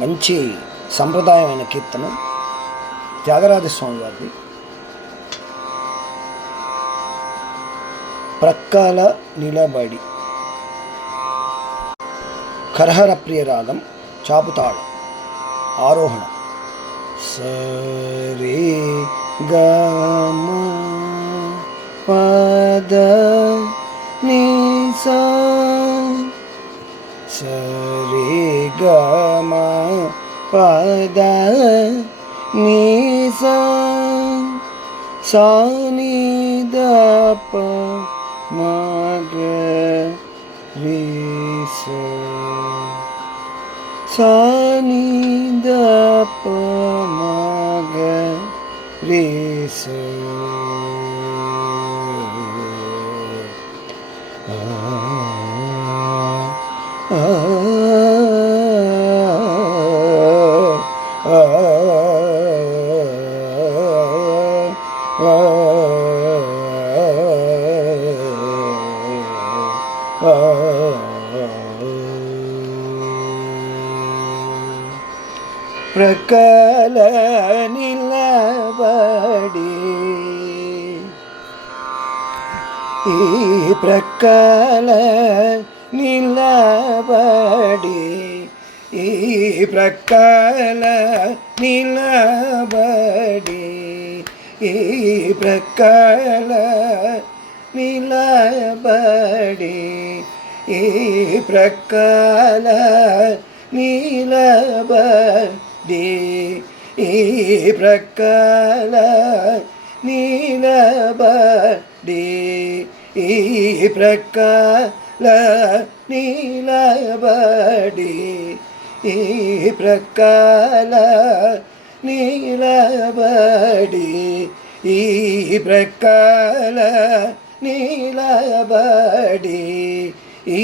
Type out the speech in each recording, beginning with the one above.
మంచి సంప్రదాయమైన కీర్తన త్యాగరాజ స్వామి వారిది. ప్రక్కల నిలబడి కరహర ప్రియ రాగం చాపుతాళం ఆరోహణ సరే గమ పద నిసా సరే గమ పద నిసా సాని దప మగ రిస సాని దప మగ రిస ప్రక్కల నిలబడి ఈ ప్రక్కల నిలబడి ఈ ప్రక్కల నిలబడి ఈ ప్రక్కల నిలబడి ఈ ప్రక్కల నిలబడి ఈ ప్రక్కల నిలబడి ఈ ప్రక్కల నిలబడి ఈ ప్రక్కల నిలబడి ఈ ప్రక్కల నిలబడి ఈ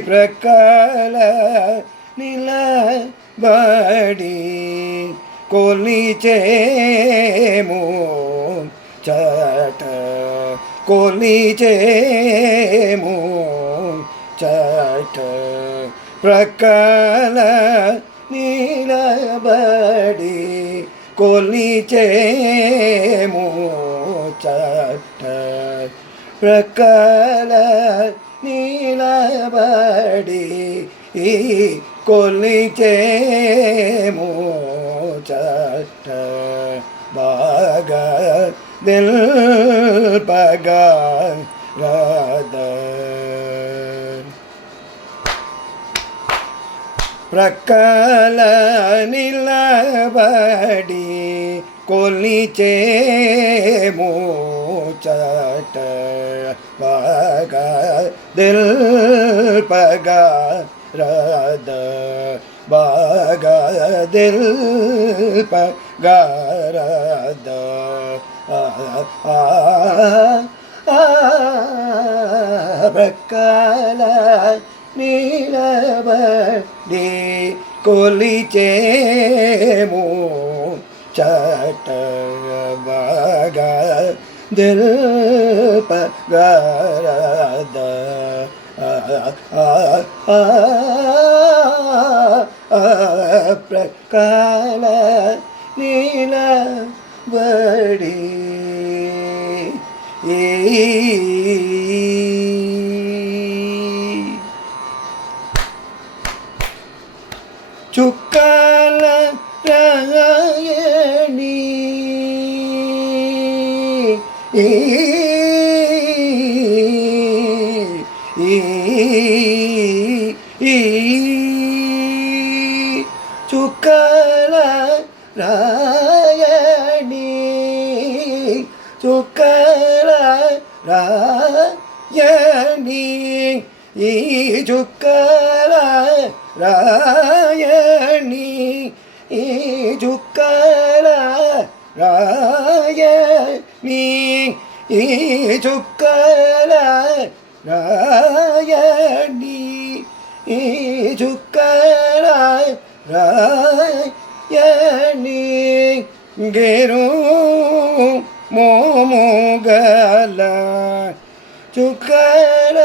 ప్రక్కల నిలబడి కొలిచేము చట కొలిచేము చట ప్రక్కల నిలబడి కొలిచేము చట ప్రక్కల నిలబడి ఈ కొలిచేము చట బాగా దిల్పగా రాద ప్రక్కల నిలబడి కొలిచేము చట బాగా దిల్పగా రాద బాగా దిల్పగా రాద ప్రక్కల నిలబడి కొలిచేము చట బాగా దిల్పగా రాద ప్రక్కల నిలబడి చుక్కల రాయణి చుక్కల రాయణి చుక్కల రాయణి ఈ చుక్కల రాయణి ఈ చుక్కల రాయణి ఈ చుక్కల రాయణి ఈ చుక్కల రాయణి గేరు మోముగల చుక్కల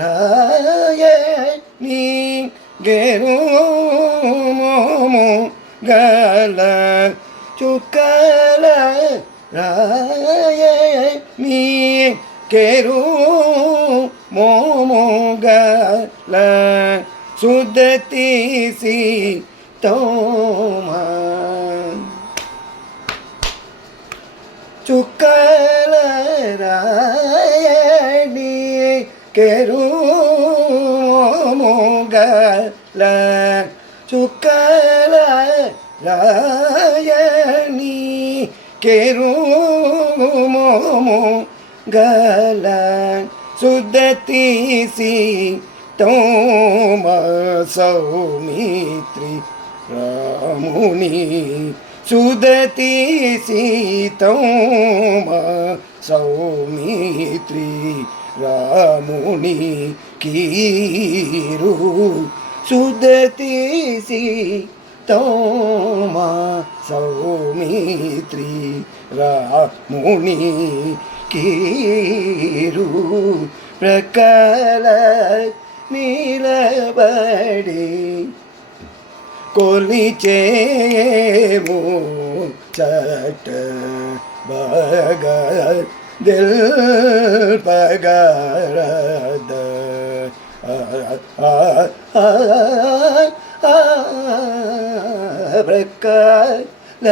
రాయణి గేరు గల చుక్కల రాయ నీ కెరు గల సుదతిసి తోమా చుక్కల రాయని కెరు గల చుక్కల రాయని కెరు గల సుదతిసి తోమ సౌమిత్రి రాముని సుదతిసి తోమ సౌమిత్రి రాముని కీరు సుదతిసి తోమ సౌమిత్రి రాముని కీరు ప్రకల నిలబడి కొలిచేము చట బగ దిల్ పగరద ప్రకల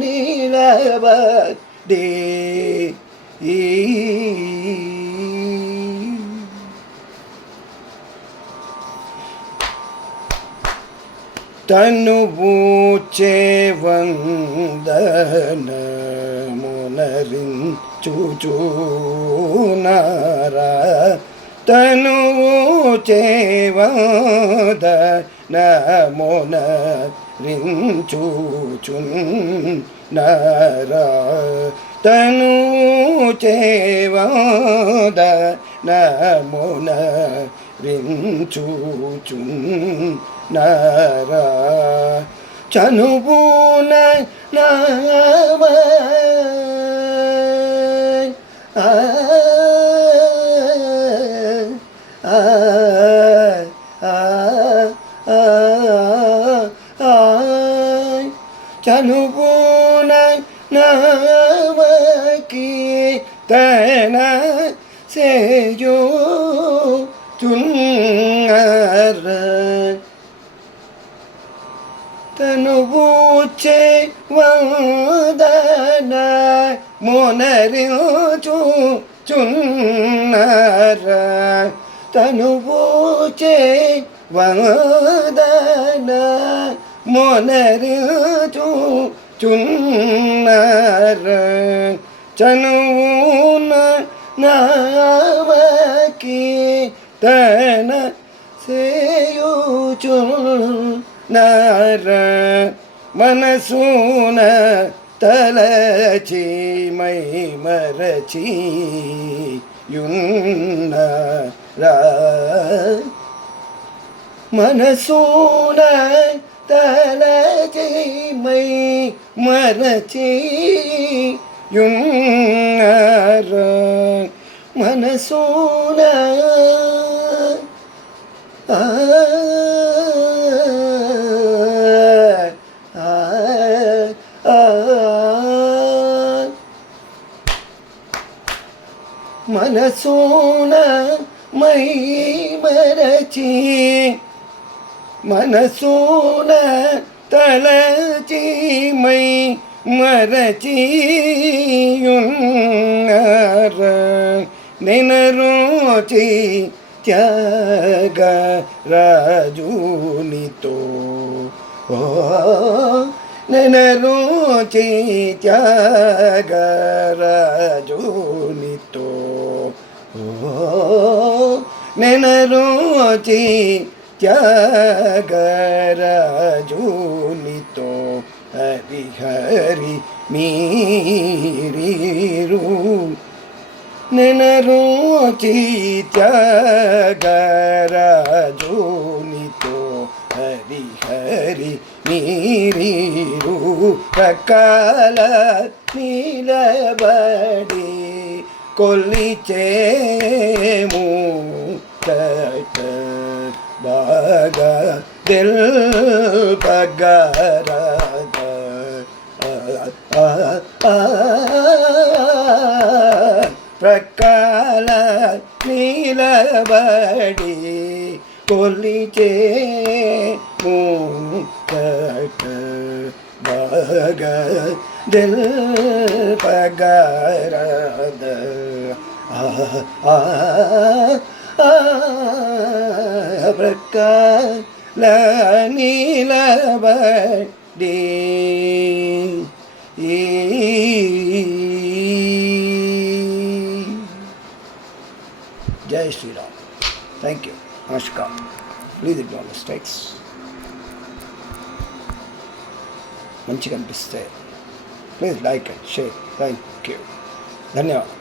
నిలబడి తనుబూచే వందనమునరించుచునారా తనుబూచే వందనమునరించుచునారా తనుబూచే వందనమునరించుచునారా చనుబూన నావ చనుబూన నావకి తన సేయో చున్నర తనుబూచే వందన మొనరించుచున్నర తనుబూచే వందన మొనరించుచున్నర చనువున నావకి తన సేయుచున్నర మనసున తలచి మై మరచి యున్నరా మనసున తలచి మై మరచి యున్నరా మనసున మనసున మై మరచి మనసున తలచి మై మరచియున్నర నెనరోచి త్యాగరాజునితో నెనరోచి త్యాగరాజునితో నెనరోచి త్యాగరాజునితో హరి హరి మీరీరు నెనరోచి త్యాగరాజునితో హరి హరి మీరీరు ప్రకాల నిలబడి కొలిచేము బాగ దిల్ పగరద ప్రక్కల నిలబడి కొలిచే ముచ్చట బాగ దిల్ పగరద ప్రక్కల నిలబడి జై శ్రీరామ్. Thank you. నమస్కారం. Please ignore mistakes. మంచిగా అనిపిస్తే please like and share. Thank you. ధన్యవాదాలు.